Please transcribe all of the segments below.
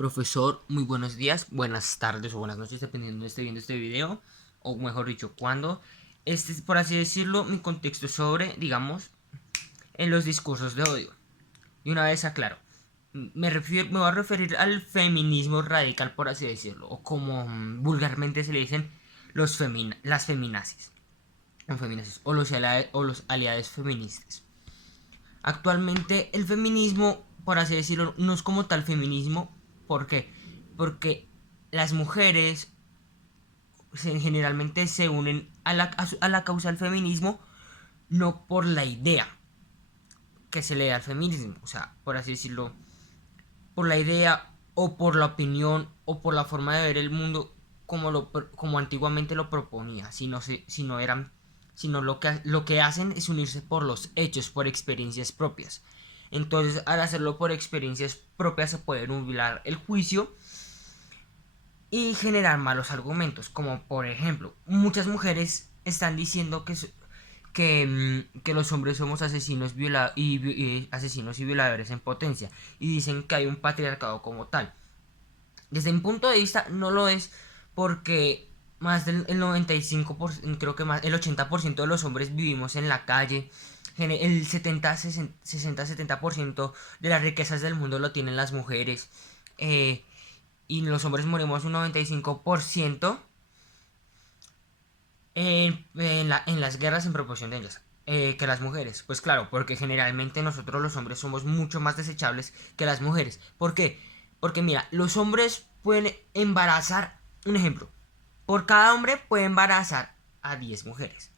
Profesor, muy buenos días, buenas tardes o buenas noches, dependiendo de esté viendo este video, o mejor dicho, cuándo. Este es, por así decirlo, mi contexto sobre, digamos, en los discursos de odio. Y una vez aclaro, me voy a referir al feminismo radical, por así decirlo, o como vulgarmente se le dicen las feminazis, o los aliados feministas. Actualmente el feminismo, por así decirlo, no es como tal feminismo. ¿Por qué? Porque las mujeres generalmente se unen a la causa del feminismo no por la idea que se le da al feminismo, o sea, por así decirlo, por la idea o por la opinión o por la forma de ver el mundo como antiguamente lo proponía, sino lo que hacen es unirse por los hechos, por experiencias propias. Entonces, al hacerlo por experiencias propias se puede nublar el juicio y generar malos argumentos, como por ejemplo, muchas mujeres están diciendo que los hombres somos asesinos y violadores en potencia, y dicen que hay un patriarcado como tal. Desde mi punto de vista no lo es, porque más del el 95%, creo que más el 80% de los hombres vivimos en la calle. El 60-70% de las riquezas del mundo lo tienen las mujeres. eh, y los hombres morimos un 95% en las guerras en proporción de ellas, que las mujeres. Pues claro, porque generalmente nosotros los hombres somos mucho más desechables que las mujeres. ¿Por qué? Porque mira, los hombres pueden embarazar, un ejemplo, por cada hombre puede embarazar a 10 mujeres.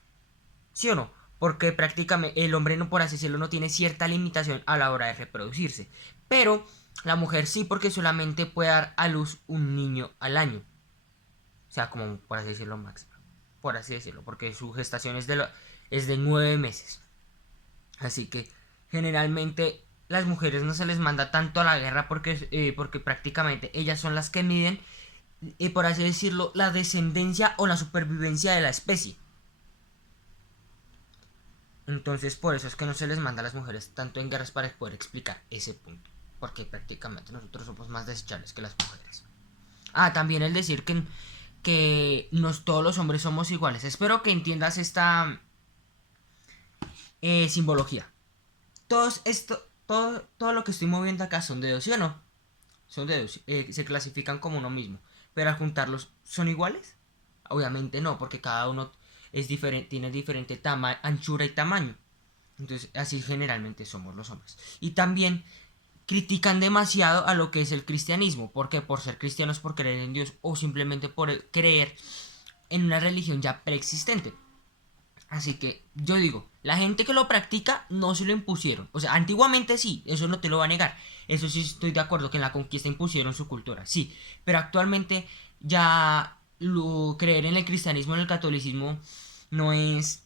¿Sí o no? Porque prácticamente el hombre, no, por así decirlo, no tiene cierta limitación a la hora de reproducirse. Pero la mujer sí, porque solamente puede dar a luz un niño al año. O sea, como por así decirlo, máximo. Por así decirlo, porque su gestación es de 9 meses. Así que generalmente las mujeres no se les manda tanto a la guerra porque prácticamente ellas son las que miden, por así decirlo, la descendencia o la supervivencia de la especie. Entonces por eso es que no se les manda a las mujeres tanto en guerras, para poder explicar ese punto. Porque prácticamente nosotros somos más desechables que las mujeres. Ah, también el decir que todos los hombres somos iguales. Espero que entiendas esta simbología. Todo lo que estoy moviendo acá son dedos, ¿sí o no? Son dedos. Se clasifican como uno mismo. Pero al juntarlos, ¿son iguales? Obviamente no, porque cada uno es diferente, tiene diferente anchura y tamaño. Entonces, así generalmente somos los hombres. Y también critican demasiado a lo que es el cristianismo. ¿Por qué? Por ser cristianos, por creer en Dios, o simplemente por creer en una religión ya preexistente. Así que yo digo, la gente que lo practica no se lo impusieron. O sea, antiguamente sí, eso no te lo va a negar. Eso sí estoy de acuerdo, que en la conquista impusieron su cultura, sí. Pero actualmente ya creer en el cristianismo, en el catolicismo, no es...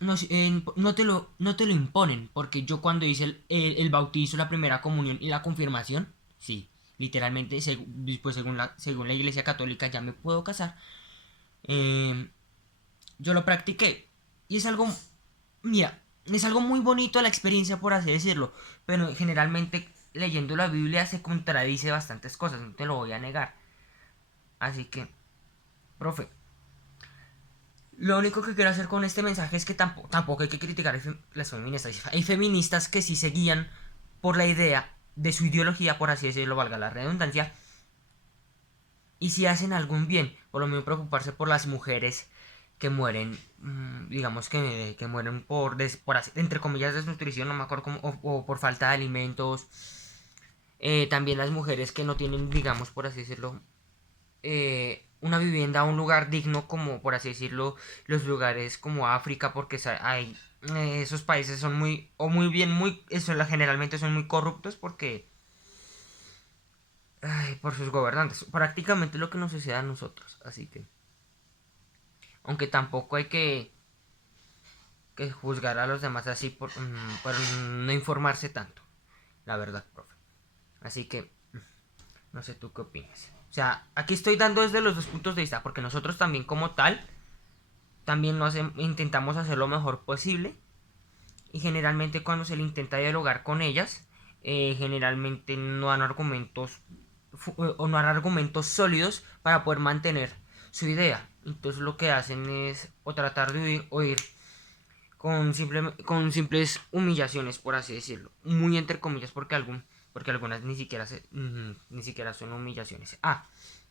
no te lo imponen. Porque yo cuando hice el bautizo, la primera comunión y la confirmación, sí, literalmente, pues según la iglesia católica ya me puedo casar. Yo lo practiqué. Y es algo, mira, es algo muy bonito la experiencia, por así decirlo. Pero generalmente leyendo la Biblia se contradice bastantes cosas, no te lo voy a negar. Así que, profe, lo único que quiero hacer con este mensaje es que tampoco hay que criticar a las feministas. Hay feministas que sí se guían por la idea de su ideología, por así decirlo, valga la redundancia. Y si hacen algún bien, por lo menos preocuparse por las mujeres que mueren, digamos que mueren entre comillas, desnutrición, no me acuerdo cómo, o por falta de alimentos. También las mujeres que no tienen, digamos, por así decirlo, una vivienda, un lugar digno, como por así decirlo, los lugares como África, porque esos países son muy, o muy bien, generalmente son muy corruptos porque, ay, por sus gobernantes, prácticamente lo que nos sucede a nosotros, así que, aunque tampoco hay que juzgar a los demás así por no informarse tanto, la verdad, profe. Así que, no sé tú qué opinas. O sea, aquí estoy dando desde los dos puntos de vista, porque nosotros también como tal, también intentamos hacer lo mejor posible. Y generalmente cuando se le intenta dialogar con ellas, generalmente no dan argumentos o no dar argumentos sólidos para poder mantener su idea. Entonces lo que hacen es o tratar de oír con simples humillaciones, por así decirlo. Muy entre comillas, porque algunas ni siquiera son humillaciones.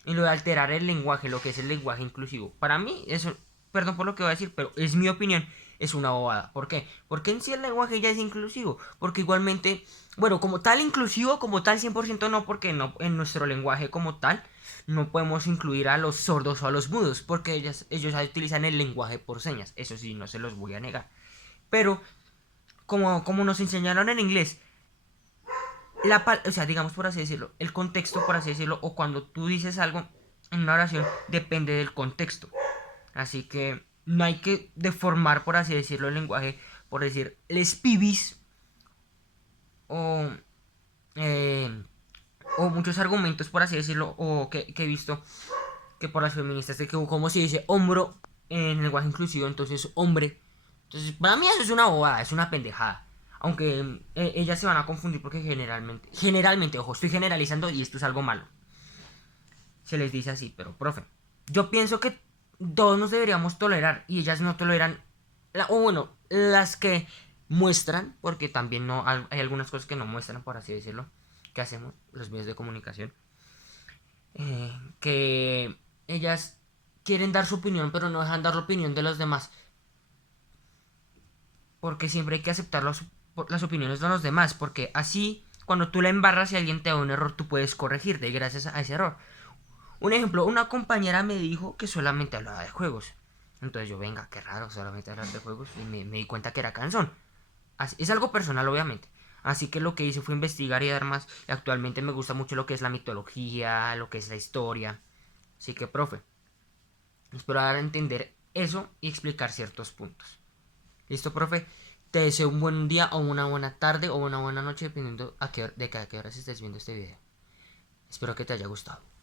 Y lo de alterar el lenguaje, lo que es el lenguaje inclusivo. Para mí, eso, perdón por lo que voy a decir, pero es mi opinión, es una bobada. ¿Por qué? Porque en sí el lenguaje ya es inclusivo. Porque igualmente, bueno, como tal inclusivo, como tal 100% no, porque no, en nuestro lenguaje como tal no podemos incluir a los sordos o a los mudos, porque ellos utilizan el lenguaje por señas. Eso sí, no se los voy a negar. Pero, como nos enseñaron en inglés, o sea, digamos por así decirlo, el contexto, por así decirlo, o cuando tú dices algo en una oración, depende del contexto. Así que no hay que deformar, por así decirlo, el lenguaje, por decir, les pibis, o, eh, o muchos argumentos, por así decirlo, o que he visto que por las feministas, de que como se dice hombro en lenguaje inclusivo, entonces hombre. Entonces, para mí eso es una bobada, es una pendejada. Aunque ellas se van a confundir porque generalmente, ojo, estoy generalizando y esto es algo malo. Se les dice así, pero profe, yo pienso que todos nos deberíamos tolerar y ellas no toleran, o bueno, las que muestran, porque también no hay algunas cosas que no muestran, por así decirlo, que hacemos los medios de comunicación, que ellas quieren dar su opinión, pero no dejan dar la opinión de los demás, porque siempre hay que aceptar las opiniones de los demás, porque así, cuando tú la embarras y alguien te da un error, tú puedes corregirte gracias a ese error. Un ejemplo, una compañera me dijo que solamente hablaba de juegos. Entonces yo, venga, qué raro, solamente hablar de juegos, y me di cuenta que era canzón. Es algo personal, obviamente. Así que lo que hice fue investigar y dar más. Y actualmente me gusta mucho lo que es la mitología, lo que es la historia. Así que, profe, espero dar a entender eso y explicar ciertos puntos. ¿Listo, profe? Te deseo un buen día o una buena tarde o una buena noche dependiendo a qué horas estés viendo este video. Espero que te haya gustado.